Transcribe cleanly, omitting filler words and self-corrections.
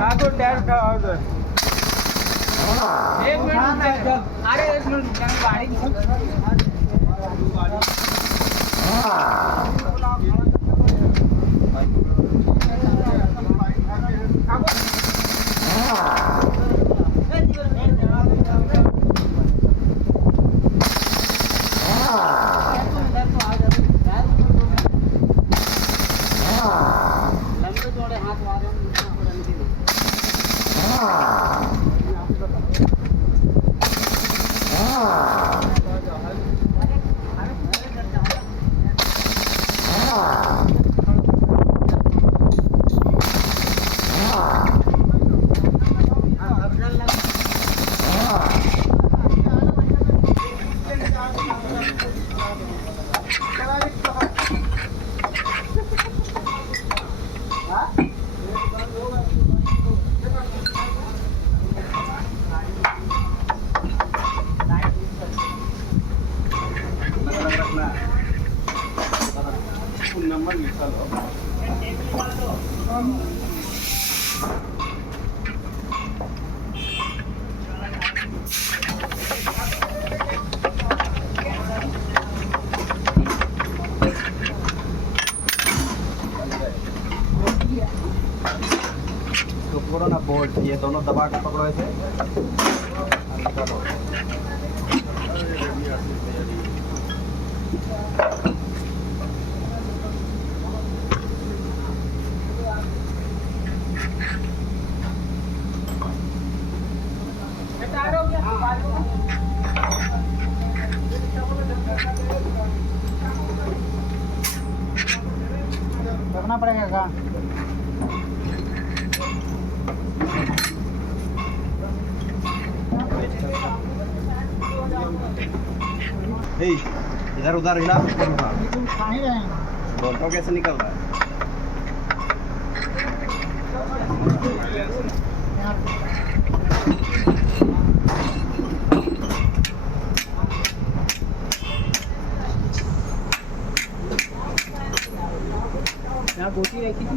हाँ तो टैग का ऑर्डर एक मिनट अरे एक मिनट गाड़ी नंबर लिखा लो तो पूरा ना बोल्ट ये दोनों दबा के पकड़ो ऐसे करना पड़ेगा क्या इधर उधर हिला खा ही रहे हैं बोलता कैसे निकल रहा है यहाँ गोटी रखी थी